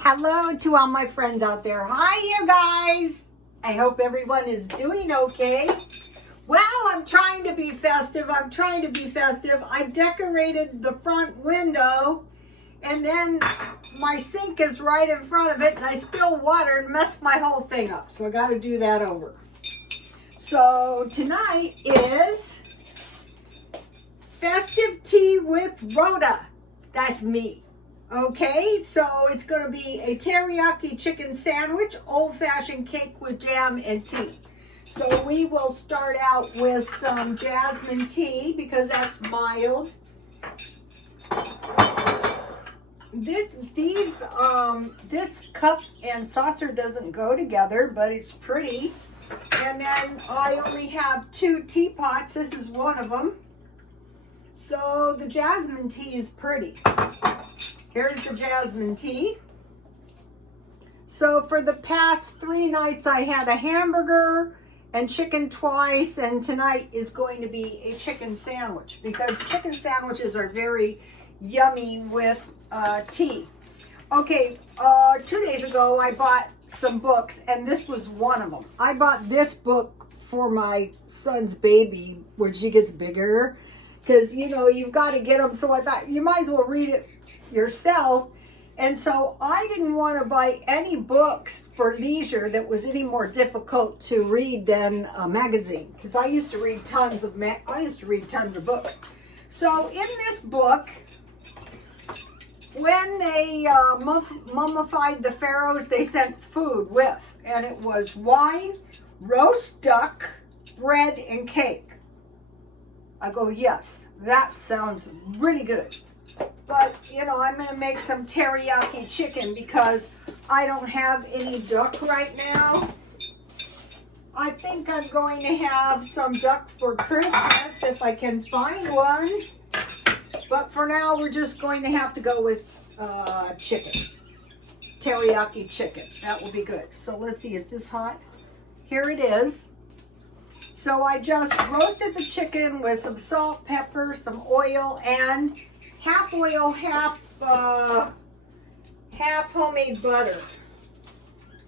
Hello to all my friends out there. Hi, you guys. I hope everyone is doing okay. Well, I'm trying to be festive. I decorated the front window, and then my sink is right in front of it, and I spilled water and messed my whole thing up. So I got to do that over. So tonight is festive tea with Rhoda. That's me. Okay, so it's going to be a teriyaki chicken sandwich, old-fashioned cake with jam and tea. So we will start out with some jasmine tea because that's mild. This cup and saucer doesn't go together, but it's pretty. And then I only have 2 teapots. This is one of them. So the jasmine tea is pretty. Here's the jasmine tea. So for the past 3 nights, I had a hamburger and chicken twice, and tonight is going to be a chicken sandwich because chicken sandwiches are very yummy with tea. Okay, 2 days ago, I bought some books, and this was one of them. I bought this book for my son's baby when she gets bigger, because, you know, you've got to get them. So I thought you might as well read it yourself. And so I didn't want to buy any books for leisure that was any more difficult to read than a magazine, because I used to read tons of books. So in this book, when they mummified the pharaohs, they sent food with, and it was wine, roast duck, bread, and cake. I go, yes, that sounds really good. But, you know, I'm going to make some teriyaki chicken because I don't have any duck right now. I think I'm going to have some duck for Christmas if I can find one. But for now, we're just going to have to go with chicken. Teriyaki chicken. That will be good. So let's see, is this hot? Here it is. So I just roasted the chicken with some salt, pepper, some oil, and half oil, half homemade butter.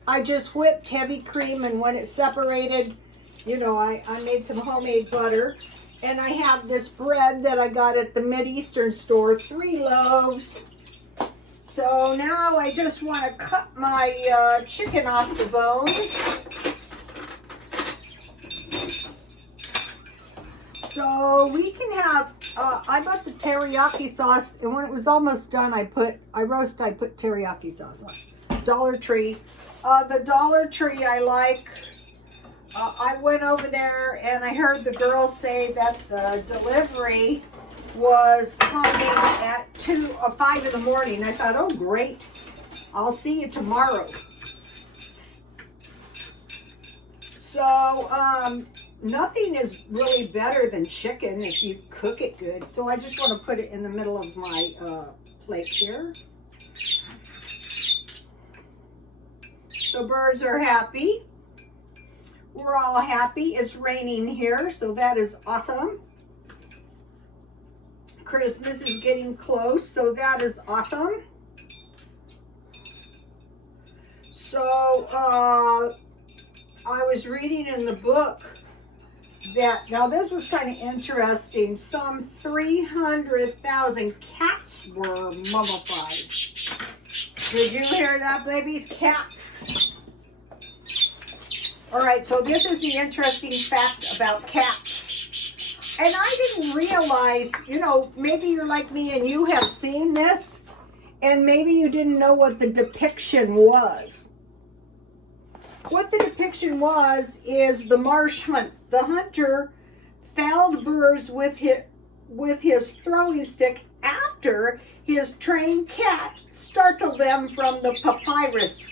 I just whipped heavy cream, and when it separated, you know, I made some homemade butter. And I have this bread that I got at the Mideastern store, 3 loaves. So now I just want to cut my chicken off the bone. So we can have, I bought the teriyaki sauce, and when it was almost done, I put teriyaki sauce on. Dollar Tree. The Dollar Tree I like. I went over there and I heard the girls say that the delivery was coming at 2 or 5 in the morning. I thought, oh great, I'll see you tomorrow. So nothing is really better than chicken if you cook it good. So I just want to put it in the middle of my plate here. The birds are happy. We're all happy. It's raining here, so that is awesome. Christmas is getting close, so that is awesome. So I was reading in the book that, now this was kind of interesting, some 300,000 cats were mummified. Did you hear that, babies? Cats. All right, so this is the interesting fact about cats. And I didn't realize, you know, maybe you're like me and you have seen this, and maybe you didn't know what the depiction was. What the depiction was is the marsh hunt. The hunter felled birds with his throwing stick after his trained cat startled them from the papyrus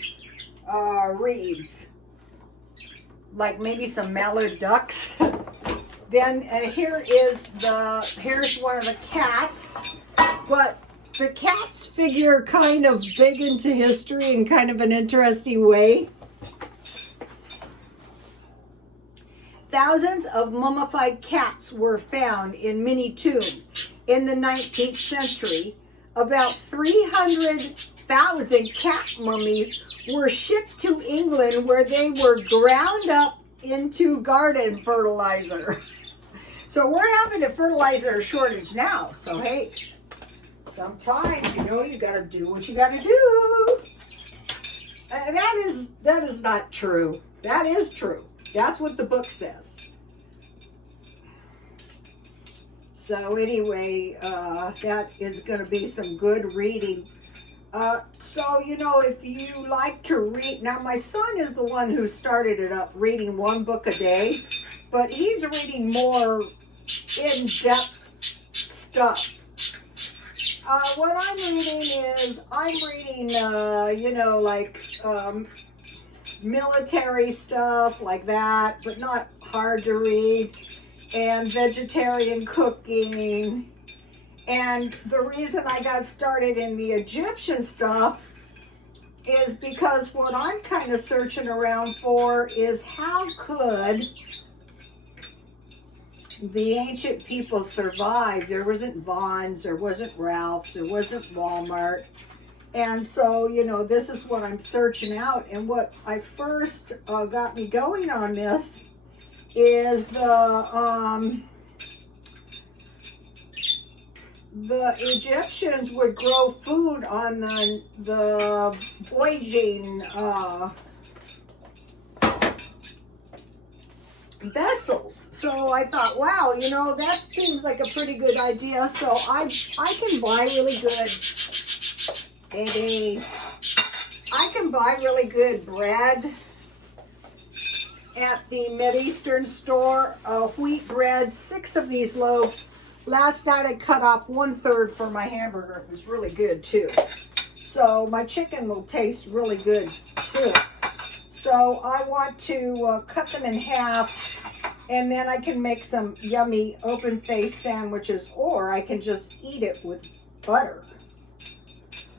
reeds. Like maybe some mallard ducks. Then here's one of the cats. But the cats figure kind of big into history in kind of an interesting way. Thousands of mummified cats were found in many tombs in the 19th century. About 300 100,000 cat mummies were shipped to England where they were ground up into garden fertilizer. So we're having a fertilizer shortage now. So hey, sometimes, you know, you got to do what you got to do. That is not true. That is true. That's what the book says. So anyway, that is going to be some good reading. So, you know, if you like to read, now my son is the one who started it up, reading one book a day, but he's reading more in-depth stuff. What I'm reading is, you know, like military stuff like that, but not hard to read, and vegetarian cooking. And the reason I got started in the Egyptian stuff is because what I'm kind of searching around for is how could the ancient people survive? There wasn't Vons, there wasn't Ralph's, there wasn't Walmart. And so, you know, this is what I'm searching out. And what I first got me going on this is the Egyptians would grow food on the voyaging vessels. So I thought, wow, you know, that seems like a pretty good idea. So I can buy really good I can buy really good bread at the Mideastern store, wheat bread, 6 of these loaves. Last night I cut off 1/3 for my hamburger. It was really good too. So my chicken will taste really good too. So I want to cut them in half, and then I can make some yummy open-faced sandwiches, or I can just eat it with butter.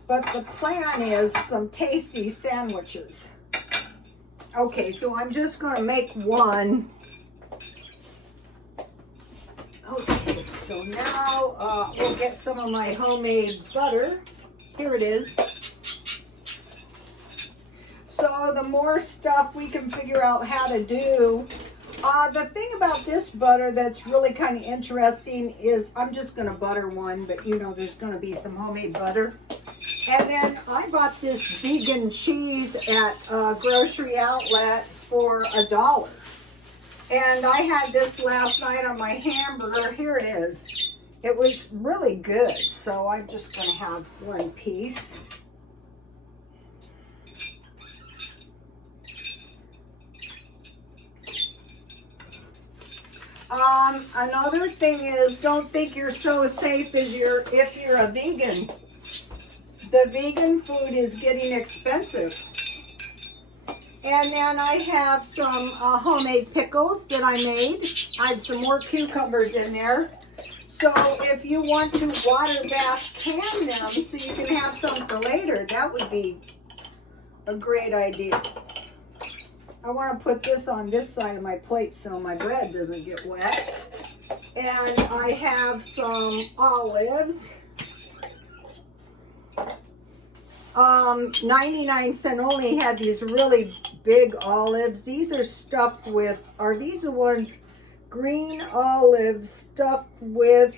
But the plan is some tasty sandwiches. Okay, so I'm just going to make one. Okay, so now we'll get some of my homemade butter. Here it is. So the more stuff we can figure out how to do. The thing about this butter that's really kind of interesting is I'm just going to butter one, but you know there's going to be some homemade butter. And then I bought this vegan cheese at a grocery outlet for $1. And I had this last night on my hamburger. Here it is. It was really good. So I'm just going to have one piece. Another thing is, don't think you're so safe if you're a vegan. The vegan food is getting expensive. And then I have some homemade pickles that I made. I have some more cucumbers in there. So if you want to water bath can them so you can have some for later, that would be a great idea. I want to put this on this side of my plate so my bread doesn't get wet. And I have some olives. 99-cent only had these really big olives. These are stuffed with, are these the ones, green olives stuffed with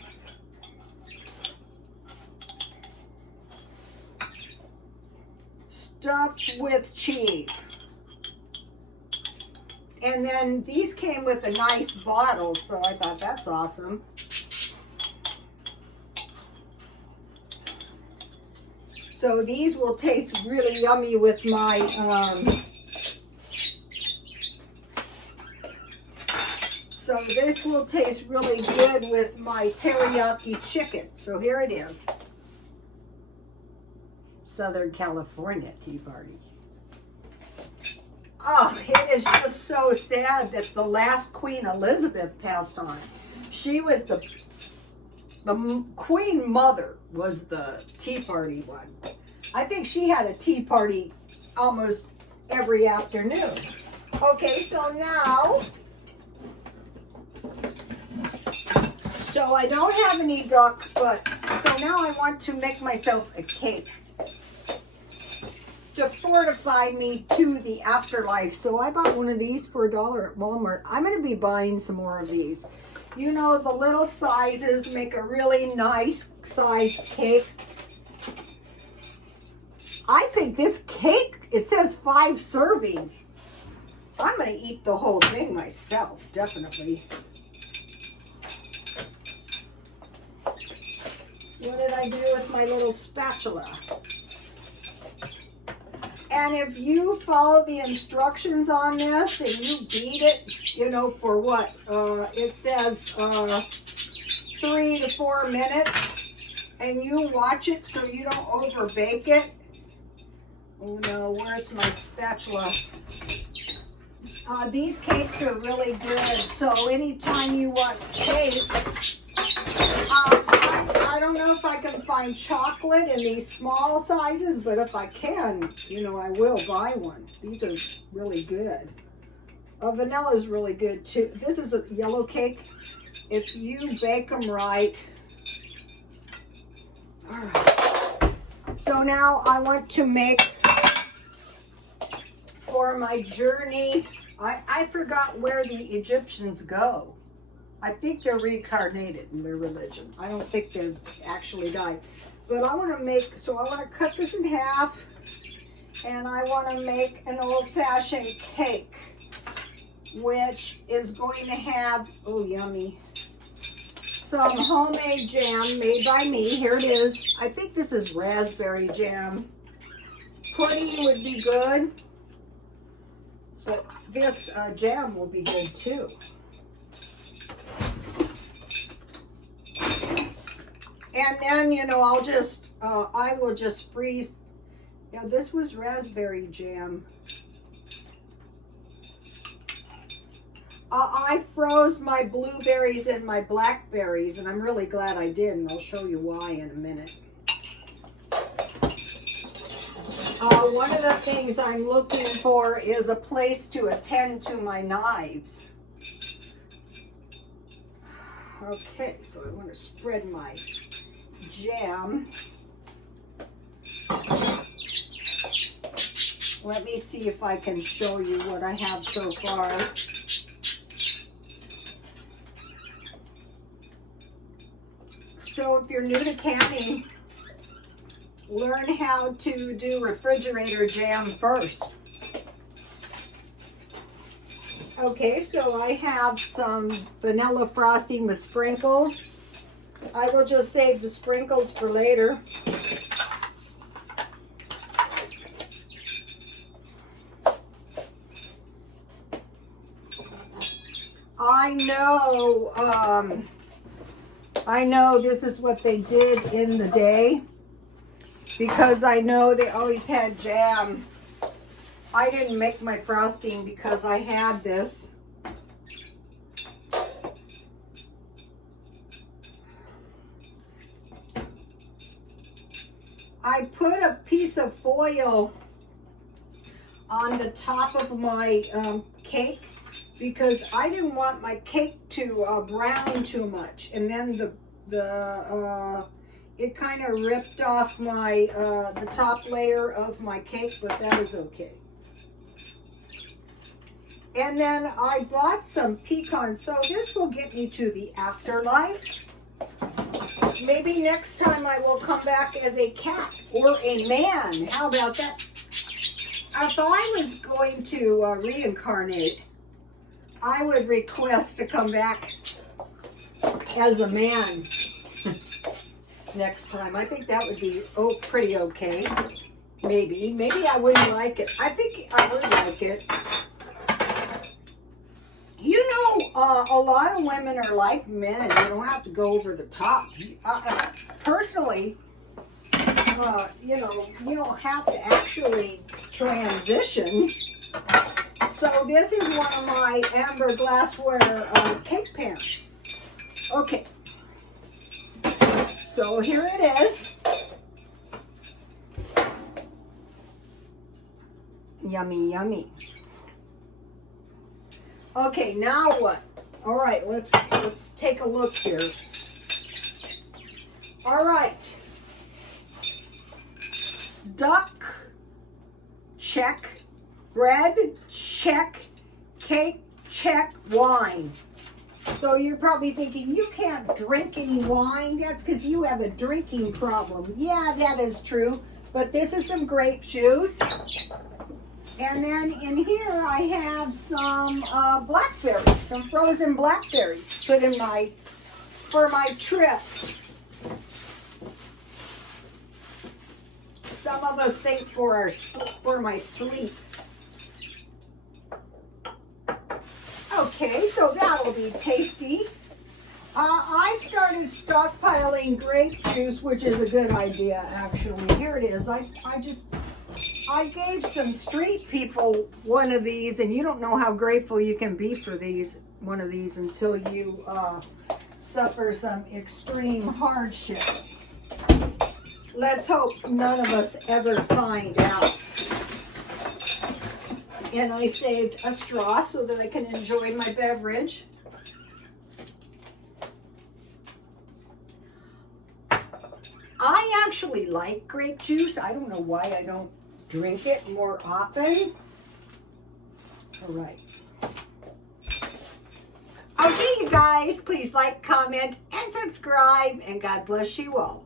cheese. And then these came with a nice bottle, so I thought that's awesome. So these will taste really yummy with my so this will taste really good with my teriyaki chicken. So here it is. Southern California Tea Party. Oh, it is just so sad that the last Queen Elizabeth passed on. She was the Queen Mother was the Tea Party one. I think she had a tea party almost every afternoon. Okay, so now, so I don't have any duck, but so now I want to make myself a cake. to fortify me to the afterlife. So I bought one of these for $1 at Walmart. I'm going to be buying some more of these. You know, the little sizes make a really nice size cake. I think this cake, it says 5 servings. I'm going to eat the whole thing myself, definitely. What did I do with my little spatula? And if you follow the instructions on this and you beat it, you know, for what? It says 3 to 4 minutes, and you watch it so you don't over bake it. Oh no, where's my spatula? These cakes are really good, so anytime you want cake, I don't know if I can find chocolate in these small sizes, but if I can, you know, I will buy one. These are really good. Vanilla is really good too. This is a yellow cake. If you bake them right. All right. So now I want to make, for my journey, I forgot where the Egyptians go. I think they're reincarnated in their religion. I don't think they've actually died. But I want to make, so I want to cut this in half, and I want to make an old-fashioned cake, which is going to have, oh yummy, some homemade jam made by me. Here it is. I think this is raspberry jam. Pudding would be good, but this jam will be good too. And then, you know, I'll just, I will just freeze. Yeah, this was raspberry jam. I froze my blueberries and my blackberries, and I'm really glad I did, and I'll show you why in a minute. One of the things I'm looking for is a place to attend to my knives. Okay, so I want to spread my jam. Let me see if I can show you what I have so far. So if you're new to canning, learn how to do refrigerator jam first. Okay, so I have some vanilla frosting with sprinkles. I will just save the sprinkles for later. I know this is what they did in the day, because I know they always had jam. I didn't make my frosting because I had this. I put a piece of foil on the top of my cake because I didn't want my cake to brown too much, and then it kind of ripped off my the top layer of my cake, but that is okay. And then I bought some pecans, so this will get me to the afterlife. Maybe next time I will come back as a cat or a man. How about that? If I was going to reincarnate, I would request to come back as a man next time. I think that would be pretty okay. Maybe I wouldn't like it. I think I would like it. You know, a lot of women are like men. You don't have to go over the top. Personally, you know, you don't have to actually transition. So this is one of my amber glassware cake pans. Okay. So here it is. Yummy, yummy. Okay, now what? All right, let's take a look here. All right. Duck check. Bread, check. Cake, check. Wine. So you're probably thinking, you can't drink any wine. That's because you have a drinking problem. Yeah, that is true. But this is some grape juice. And then in here I have some blackberries, some frozen blackberries put in for my trip. Some of us think for my sleep. Okay, so that'll be tasty. I started stockpiling grape juice, which is a good idea, actually. Here it is. I gave some street people one of these, and you don't know how grateful you can be for one of these until you suffer some extreme hardship. Let's hope none of us ever find out. And I saved a straw so that I can enjoy my beverage. I actually like grape juice. I don't know why I don't drink it more often. All right. Okay, you guys, please like, comment, and subscribe, and God bless you all.